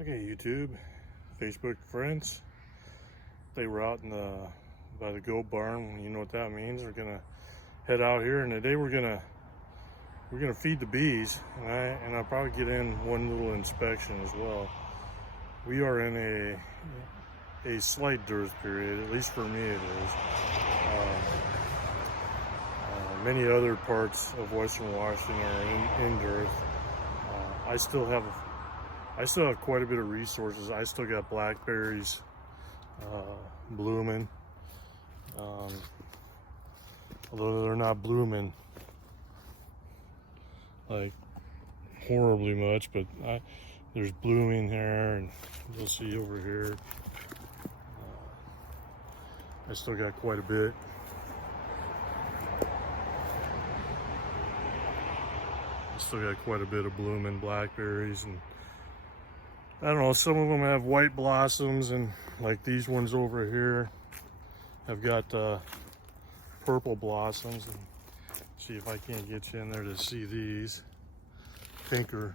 Okay, YouTube, Facebook friends, they were out by the goat barn. You know what that means. We're gonna head out here, and today we're gonna feed the bees, and I'll probably get in one little inspection as well. We are in a slight dearth period, at least for me it is. Many other parts of Western Washington are in dearth. I still have quite a bit of resources. I still got blackberries blooming, although they're not blooming like horribly much, but there's blooming here, and you'll see over here. I still got quite a bit. Still got quite a bit of blooming blackberries, and I don't know, some of them have white blossoms, and like these ones over here have got purple blossoms. And see if I can't get you in there to see these pink or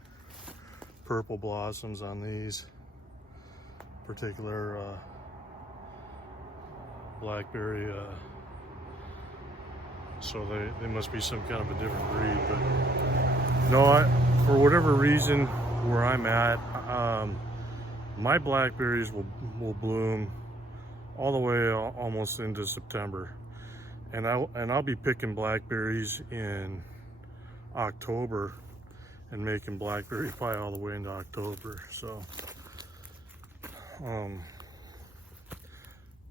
purple blossoms on these particular blackberry. So they must be some kind of a different breed, but no, for whatever reason, where I'm at, my blackberries will bloom all the way almost into September, and I'll be picking blackberries in October and making blackberry pie all the way into October. So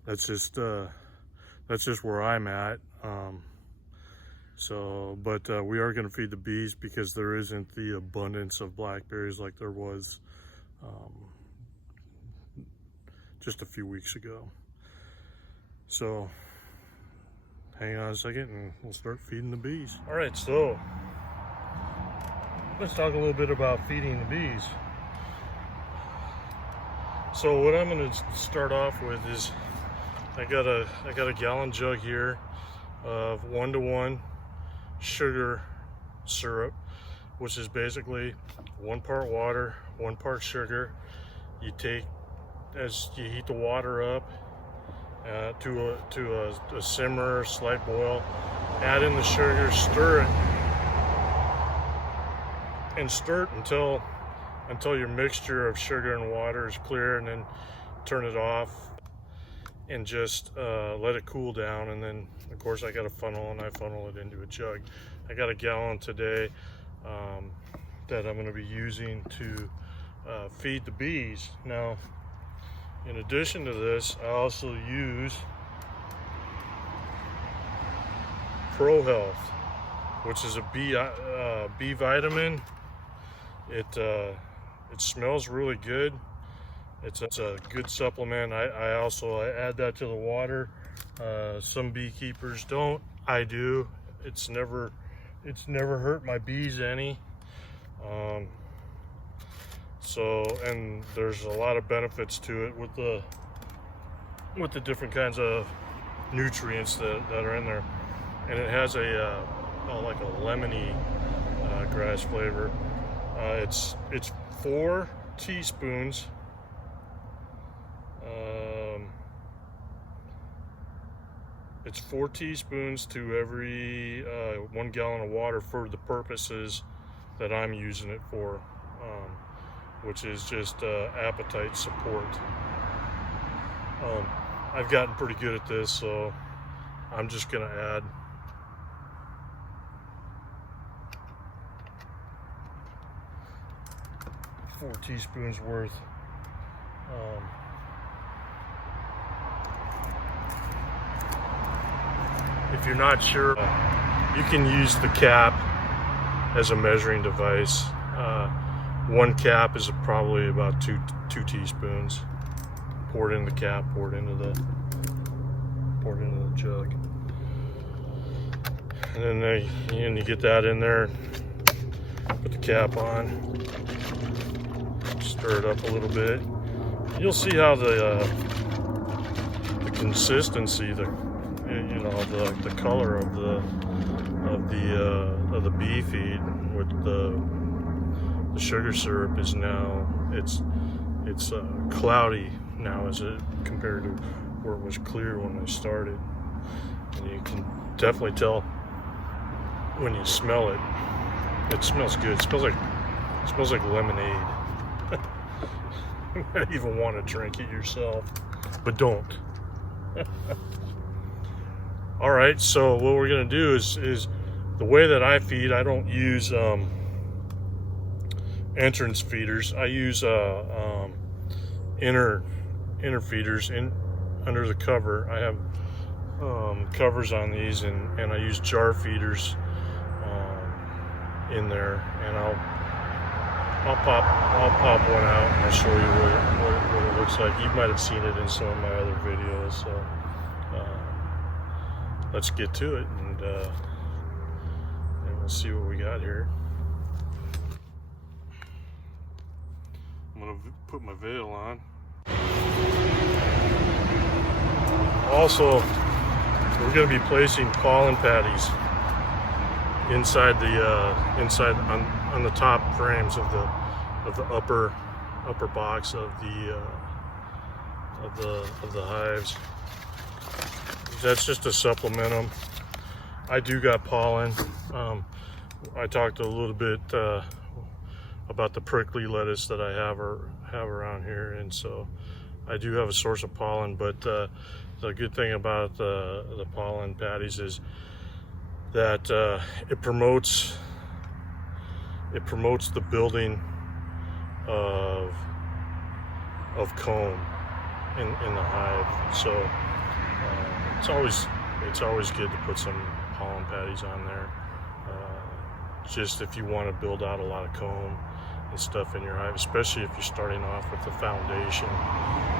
that's just where I'm at. But we are going to feed the bees because there isn't the abundance of blackberries like there was just a few weeks ago. So hang on a second and we'll start feeding the bees. All right, so let's talk a little bit about feeding the bees. So what I'm going to start off with is I got a gallon jug here of 1-to-1 sugar syrup, which is basically 1 part water, 1 part sugar. You take, as you heat the water up to a simmer, slight boil, add in the sugar, stir it until your mixture of sugar and water is clear, and then turn it off and just let it cool down. And then of course I got a funnel, and I funnel it into a jug. I got a gallon today that I'm going to be using to feed the bees. Now, in addition to this, I also use Pro Health, which is a bee vitamin. It smells really good. It's a good supplement. I also add that to the water. Some beekeepers don't. I do. It's never hurt my bees any. And there's a lot of benefits to it with the different kinds of nutrients that are in there, and it has like a lemony grass flavor. It's 4 teaspoons. It's 4 teaspoons to every 1 gallon of water for the purposes that I'm using it for, which is just appetite support. I've gotten pretty good at this, so I'm just gonna add four teaspoons worth. If you're not sure, you can use the cap as a measuring device. 1 cap is probably about two teaspoons. Pour it in the cap, pour it into the jug, and then you get that in there. Put the cap on, stir it up a little bit. You'll see how the consistency, the color of the bee feed with the sugar syrup is now, it's cloudy now as it compared to where it was clear when I started. And you can definitely tell when you smell it. It smells good. It smells like lemonade. You might even want to drink it yourself, but don't. All right, so what we're gonna do is the way that I feed. I don't use entrance feeders. I use inner feeders in under the cover. I have covers on these, and I use jar feeders in there, and I'll pop one out and I'll show you what it looks like. You might have seen it in some of my other videos. So let's get to it, and we'll see what we got here. I'm gonna put my veil on. Also, we're going to be placing pollen patties inside on the top frames of the upper box of the hives. That's just to supplement them. I do got pollen. I talked a little bit about the prickly lettuce that I have around here, and so I do have a source of pollen. But the good thing about the pollen patties is that it promotes the building of comb in the hive. So it's always good to put some pollen patties on there, just if you want to build out a lot of comb and stuff in your hive, especially if you're starting off with the foundation.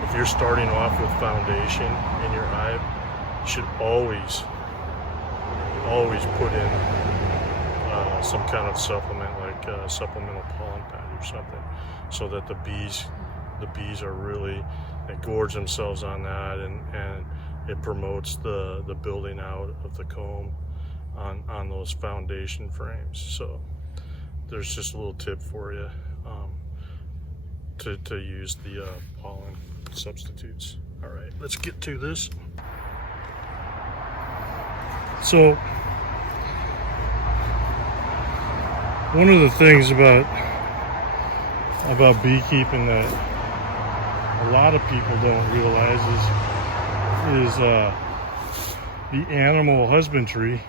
If you're starting off with foundation in your hive, you should always put in some kind of supplement, like supplemental pollen patty or something, so that the bees are really, they gorge themselves on that, and it promotes the building out of the comb on those foundation frames. So there's just a little tip for you to use the pollen substitutes. All right, let's get to this. So one of the things about beekeeping that a lot of people don't realize is the animal husbandry,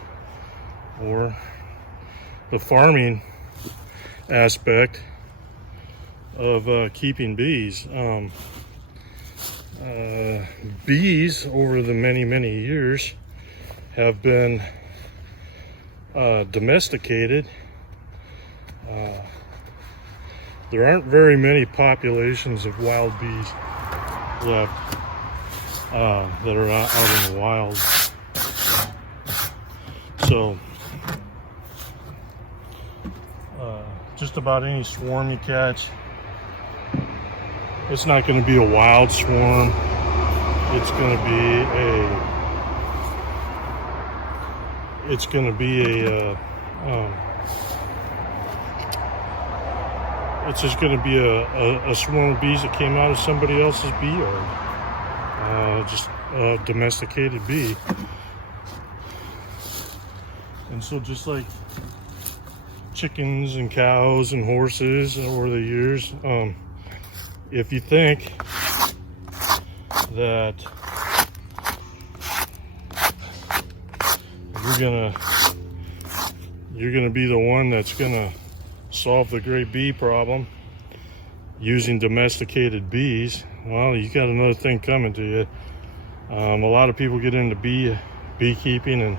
or the farming aspect of keeping bees. Bees over the many years have been domesticated. There aren't very many populations of wild bees left that are out in the wild. So just about any swarm you catch, it's not going to be a wild swarm. It's going to be it's just going to be a swarm of bees that came out of somebody else's bee yard. Just a domesticated bee. And so just like chickens and cows and horses over the years, if you think that you're gonna be the one that's gonna solve the great bee problem using domesticated bees, well, you got another thing coming to you. A lot of people get into beekeeping, and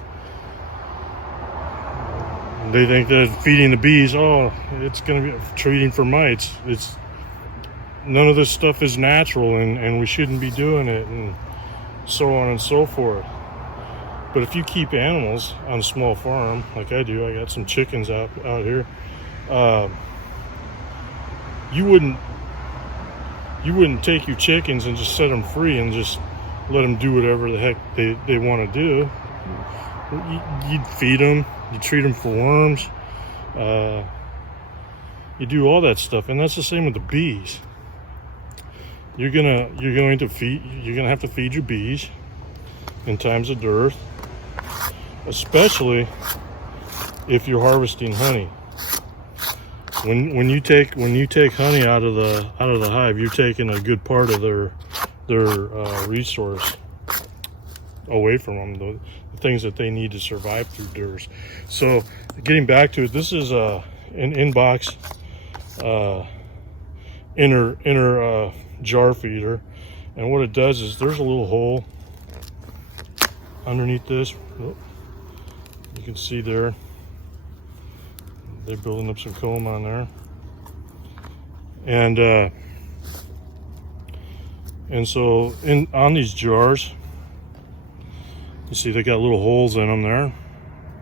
they think that feeding the bees, oh, it's going to be treating for mites. None of this stuff is natural, and we shouldn't be doing it, and so on and so forth. But if you keep animals on a small farm, like I do, I got some chickens out here, you wouldn't take your chickens and just set them free and just let them do whatever the heck they want to do. You'd feed them, you treat them for worms, you do all that stuff. And that's the same with the bees. you're gonna have to feed your bees in times of dearth, especially if you're harvesting honey. When you take honey out of the hive, you're taking a good part of their resource away from them, the things that they need to survive through dearth. So getting back to it, this is an in-box inner jar feeder, and what it does is there's a little hole underneath this. Oh, you can see there they're building up some comb on there, and so on these jars, you see they got little holes in them there,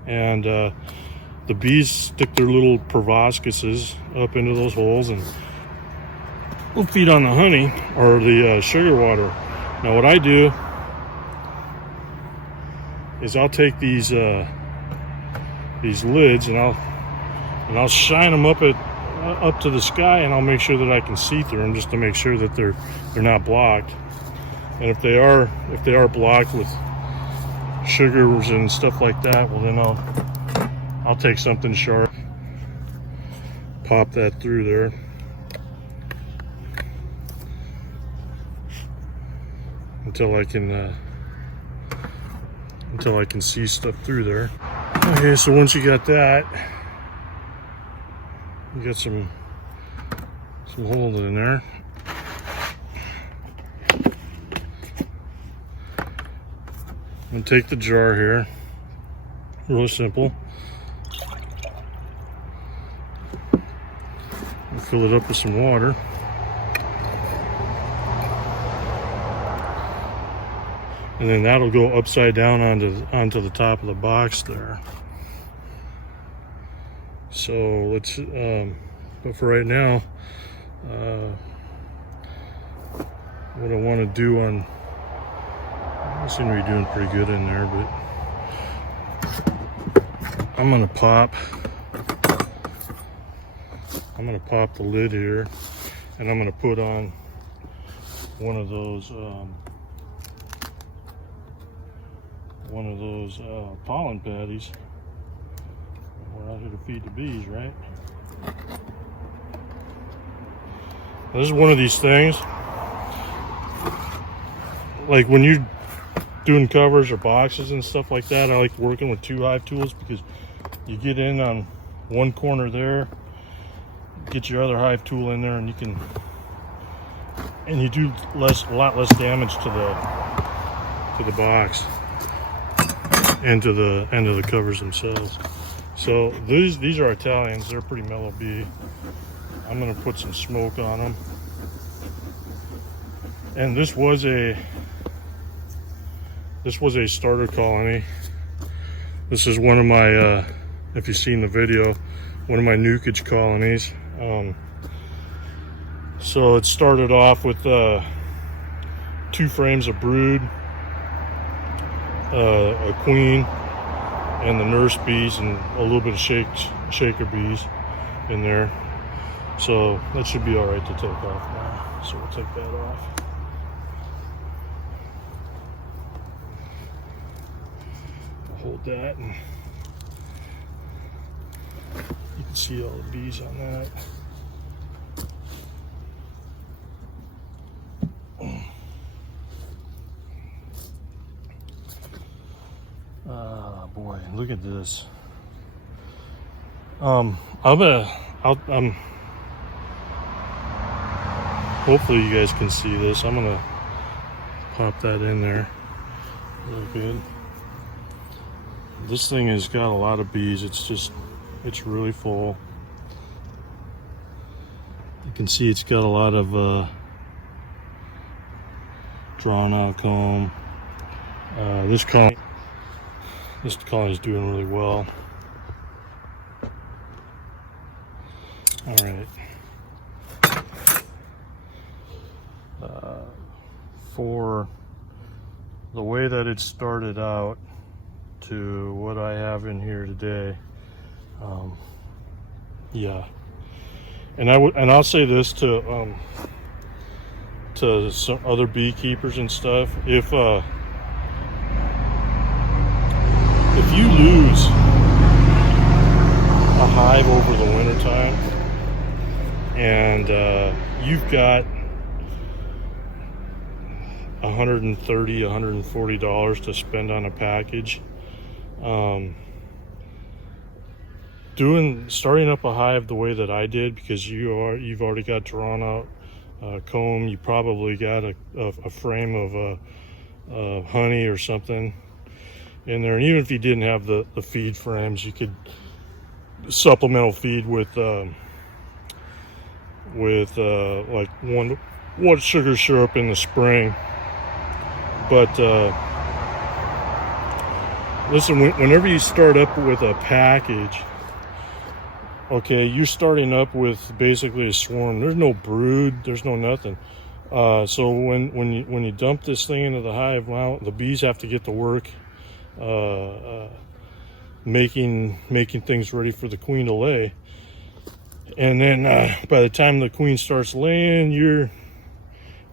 and the bees stick their little proboscises up into those holes and will feed on the honey or the sugar water. Now what I do is I'll take these lids and I'll shine them up to the sky, and I'll make sure that I can see through them, just to make sure that they're not blocked. And if they are blocked with sugars and stuff like that, well then I'll take something sharp, pop that through there, until I can see stuff through there. Okay, so once you got that, you got some holes in there. I'm gonna take the jar here, really simple, and fill it up with some water. And then that'll go upside down onto the top of the box there. So let's, but for right now, what I want to do I seem to be doing pretty good in there, but I'm gonna pop the lid here, and I'm gonna put on one of those pollen patties. We're out here to feed the bees, right? This is one of these things, like when you're doing covers or boxes and stuff like that, I like working with 2 hive tools, because you get in on one corner there, get your other hive tool in there, and you do a lot less damage to the box and to the covers themselves. So these are Italians. They're pretty mellow bee. I'm gonna put some smoke on them. And this was a starter colony. This is one of my, if you've seen the video, one of my nukage colonies. So it started off with 2 frames of brood, a queen, and the nurse bees, and a little bit of shaker bees in there. So that should be all right to take off now. So we'll take that off. Hold that, and you can see all the bees on that. Oh boy, look at this. Hopefully you guys can see this. I'm gonna pop that in there real good. This thing has got a lot of bees. It's really full. You can see it's got a lot of drawn out comb. This colony is doing really well. All right. For the way that it started out to what I have in here today, yeah. And I'll say this to to some other beekeepers and stuff, if you lose a hive over the winter time and you've got $130, $140 to spend on a package, starting up a hive the way that I did, because you've already got drawn out comb, you probably got a frame of honey or something in there, and even if you didn't have the feed frames, you could supplemental feed with like one sugar syrup in the spring. But listen, whenever you start up with a package, okay, you're starting up with basically a swarm. There's no brood, there's no nothing. So when you dump this thing into the hive, well, the bees have to get to work making things ready for the queen to lay. And then by the time the queen starts laying, you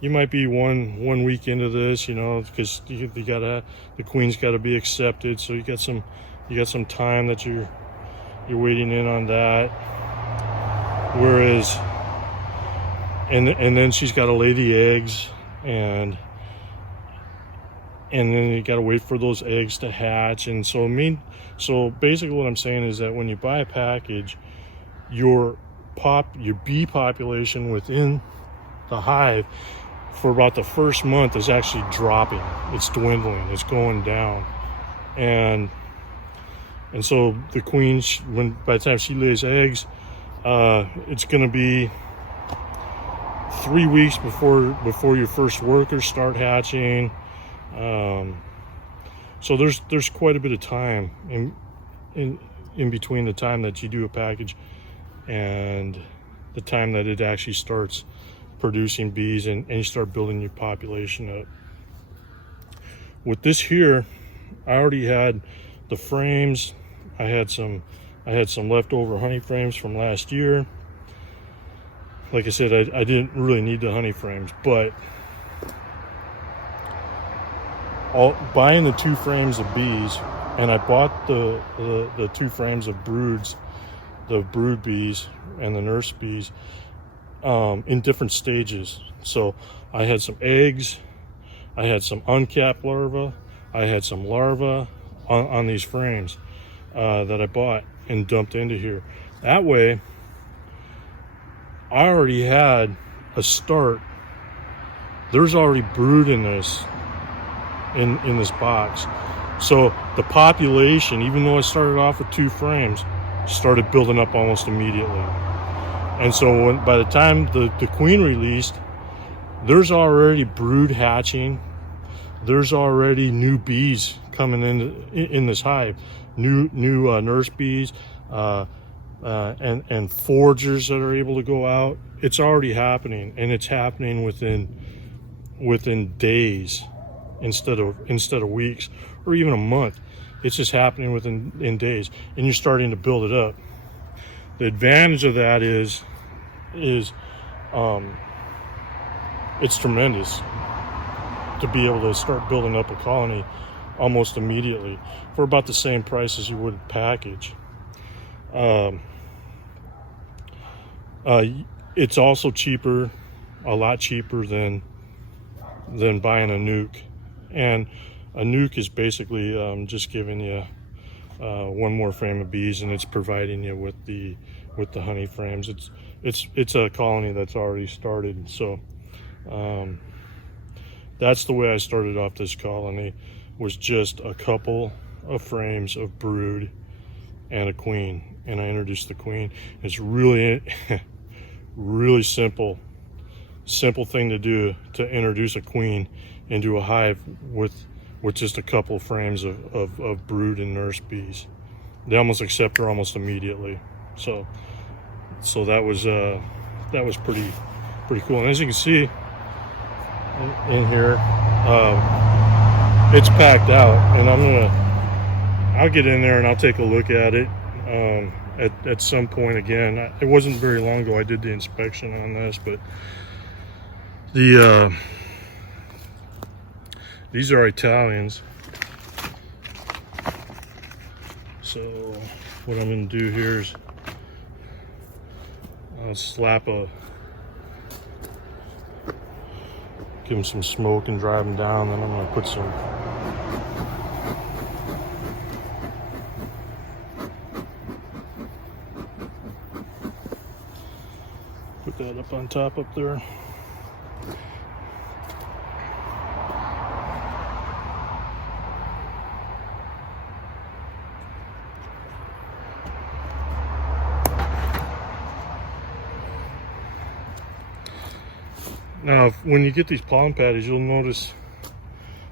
might be one week into this, you know, because the queen's got to be accepted. So you got some time that you're waiting in on that. Whereas, and then she's got to lay the eggs, and then you got to wait for those eggs to hatch. And so basically what I'm saying is that when you buy a package, your bee population within the hive for about the first month is actually dropping. It's dwindling, it's going down. And so the queen, by the time she lays eggs, it's going to be 3 weeks before your first workers start hatching. So there's quite a bit of time in between the time that you do a package and the time that it actually starts producing bees and you start building your population up. With this here, I already had the frames. I had some leftover honey frames from last year. Like I said, I didn't really need the honey frames, but buying the 2 frames of bees, and I bought the 2 frames of broods, the brood bees and the nurse bees, in different stages. So I had some eggs, I had some uncapped larvae, I had some larvae on these frames that I bought and dumped into here. That way, I already had a start. There's already brood in this in this box. So the population, even though I started off with 2 frames, started building up almost immediately. And so by the time the queen released, there's already brood hatching. There's already new bees coming in this hive, new nurse bees, and foragers that are able to go out. It's already happening, and it's happening within days instead of weeks or even a month. It's just happening in days, and you're starting to build it up. The advantage of that is it's tremendous to be able to start building up a colony almost immediately for about the same price as you would package. It's also cheaper, a lot cheaper than buying a nuke. And a nuke is basically just giving you one more frame of bees, and it's providing you with the honey frames. It's a colony that's already started. So that's the way I started off this colony, was just a couple of frames of brood and a queen, and I introduced the queen. It's really really simple thing to do, to introduce a queen into a hive with just a couple of frames of brood and nurse bees. They almost accept her almost immediately. So that was pretty cool. And as you can see in here, it's packed out, and I'll get in there and I'll take a look at it at some point again. It wasn't very long ago I did the inspection on this, but These are Italians. So what I'm going to do here is I'll slap give them some smoke and drive them down. Then I'm going to put that up on top up there. Now, when you get these pollen patties, you'll notice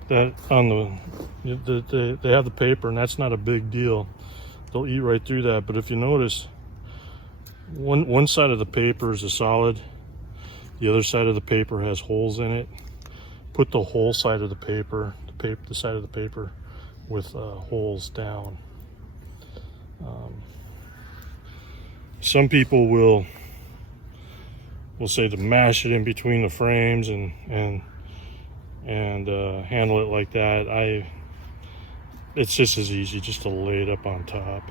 that on they have the paper, and that's not a big deal. They'll eat right through that. But if you notice, one side of the paper is a solid, the other side of the paper has holes in it. Put the whole side of the paper, the side of the paper with holes down. Some people will say to mash it in between the frames and handle it like that. It's just as easy just to lay it up on top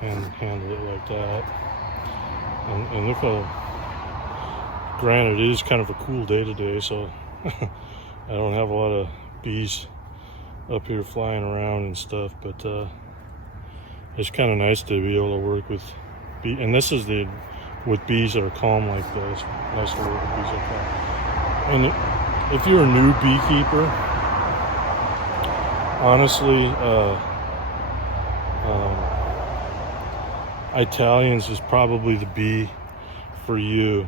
and handle it like that. And look how, granted, it is kind of a cool day today, so I don't have a lot of bees up here flying around and stuff, but it's kind of nice to be able to work with bees. And this is with bees that are calm like this. Nice to work with bees like that. And if you're a new beekeeper, honestly, Italians is probably the bee for you,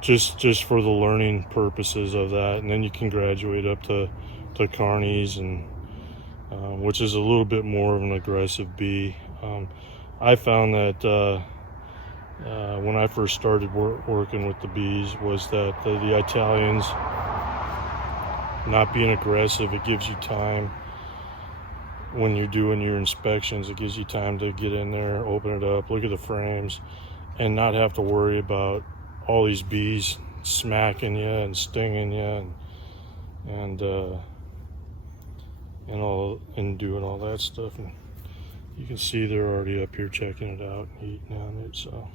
just for the learning purposes of that. And then you can graduate up to Carnies, and which is a little bit more of an aggressive bee. I found that when I first started working with the bees was that the Italians, not being aggressive, it gives you time when you're doing your inspections. It gives you time to get in there, open it up, look at the frames, and not have to worry about all these bees smacking you and stinging you and doing all that stuff. And you can see they're already up here checking it out and eating on it, so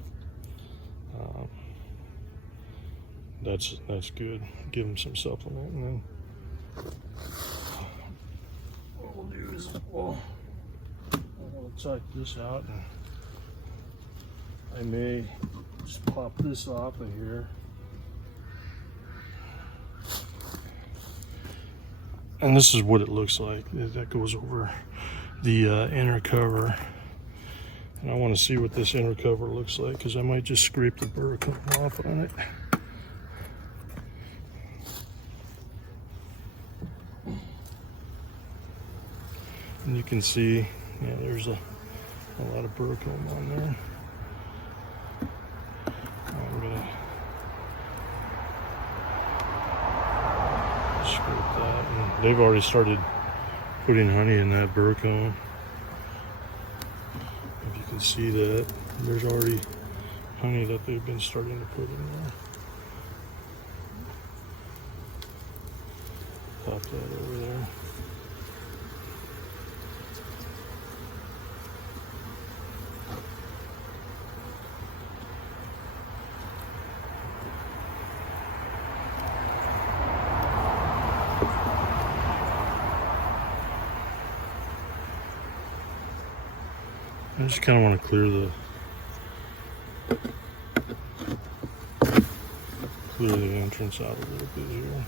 that's good. Give them some supplement, and then what we'll do is we'll tuck this out, and I may just pop this off of here. And this is what it looks like. That goes over the inner cover. And I want to see what this inner cover looks like, because I might just scrape the burr comb off on it. And you can see, yeah, there's a lot of burr comb on there. I'm gonna scrape that. And they've already started putting honey in that burr comb. If you can see that, there's already honey that they've been starting to put in there. Pop that over there. I just kind of want to clear the entrance out a little bit here.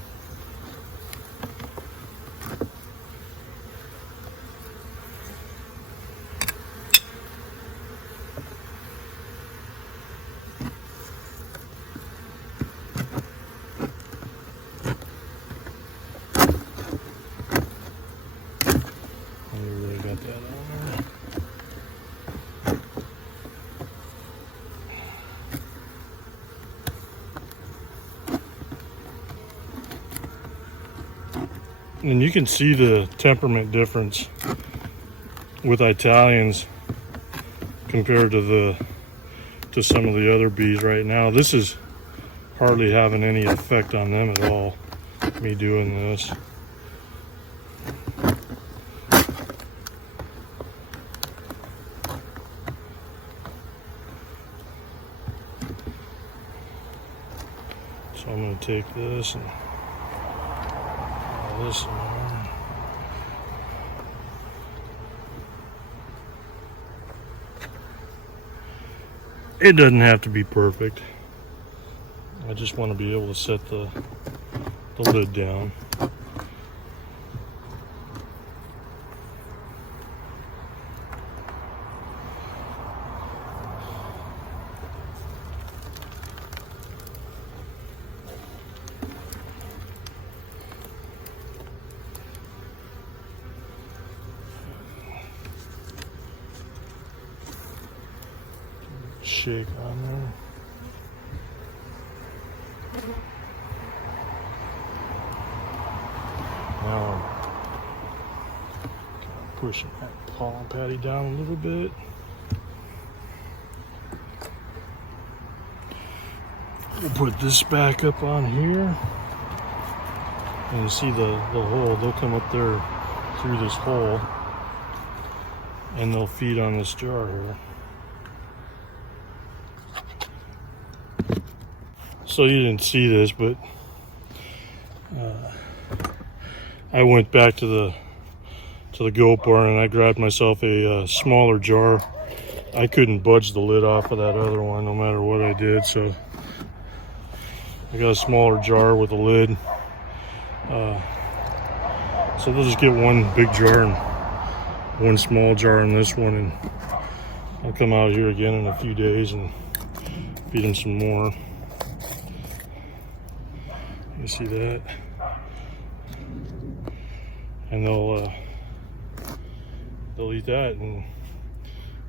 You really got that on there. And you can see the temperament difference with Italians compared to some of the other bees right now. This is hardly having any effect on them at all, me doing this. So I'm going to take this and all this in there. It doesn't have to be perfect. I just want to be able to set the lid down. Shake on there. Now I'm pushing that pollen patty down a little bit. We'll put this back up on here. And you see the hole, they'll come up there through this hole and they'll feed on this jar here. So you didn't see this, but I went back to the goat barn and I grabbed myself a smaller jar. I couldn't budge the lid off of that other one no matter what I did, so I got a smaller jar with a lid. So they'll just get one big jar and one small jar in this one, and I'll come out here again in a few days and feed them some more. You see that? And they'll eat that and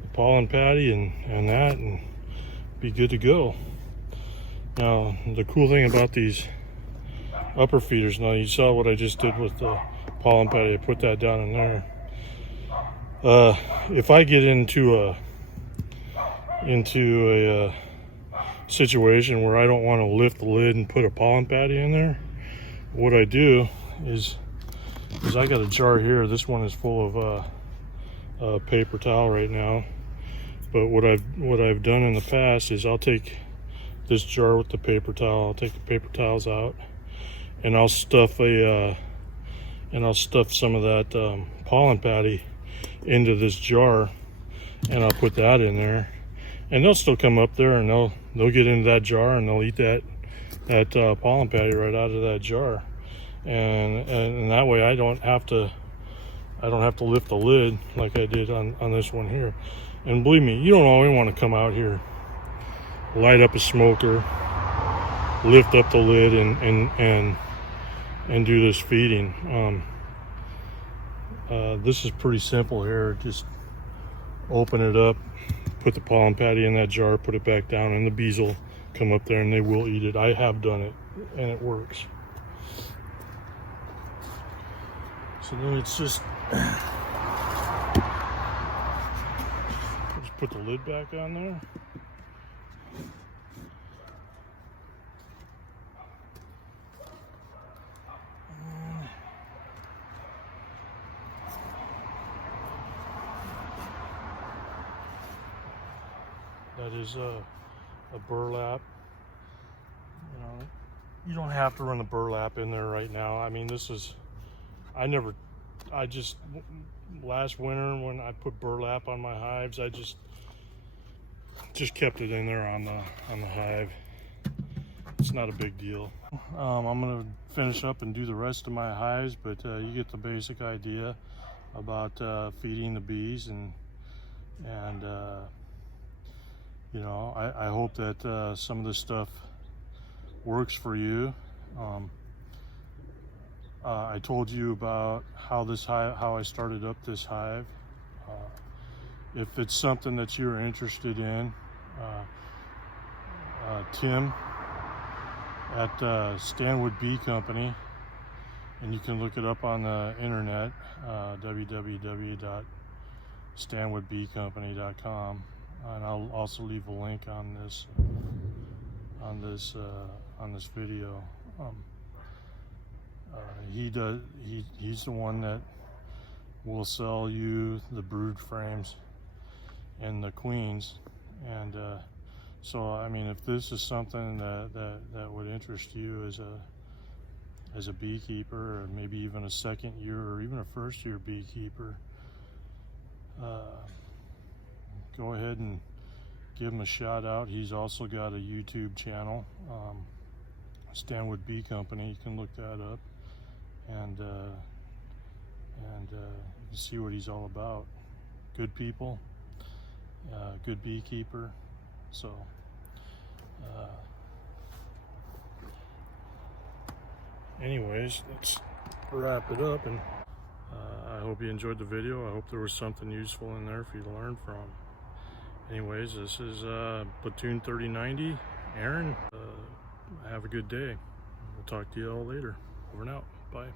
the pollen patty and that, and be good to go. Now the cool thing about these upper feeders, now you saw what I just did with the pollen patty. I put that down in there. If I get into a situation where I don't want to lift the lid and put a pollen patty in there, what I do is I got a jar here. This one is full of paper towel right now, but what I've done in the past is I'll take this jar with the paper towel, I'll take the paper towels out, and I'll stuff some of that pollen patty into this jar, and I'll put that in there, and they'll still come up there and they'll get into that jar and they'll eat that pollen patty right out of that jar, and that way I don't have to lift the lid like I did on this one here. And believe me, you don't always want to come out here, light up a smoker, lift up the lid and do this feeding. This is pretty simple here. Just open it up, put the pollen patty in that jar, put it back down, and the bees will come up there and they will eat it. I have done it and it works. So then it's just put the lid back on there. That is a burlap. You know, you don't have to run the burlap in there right now. I mean, last winter when I put burlap on my hives, I just kept it in there on the hive. It's not a big deal. I'm gonna finish up and do the rest of my hives, but you get the basic idea about feeding the bees, and you know, I hope that some of this stuff works for you. I told you about how I started up this hive. If it's something that you're interested in, Tim at Stanwood Bee Company, and you can look it up on the internet, www.stanwoodbeecompany.com, and I'll also leave a link on this on this video. He's the one that will sell you the brood frames and the queens, and so I mean, if this is something that would interest you as a beekeeper, or maybe even a second year or even a first year beekeeper, go ahead and give him a shout out. He's also got a YouTube channel, Stanwood Bee Company. You can look that up, and you can see what he's all about. Good people, good beekeeper. So anyways, let's wrap it up, and I hope you enjoyed the video. I hope there was something useful in there for you to learn from. Anyways, this is Platoon 3090, Aaron. Have a good day. We'll talk to you all later. Over and out. Bye.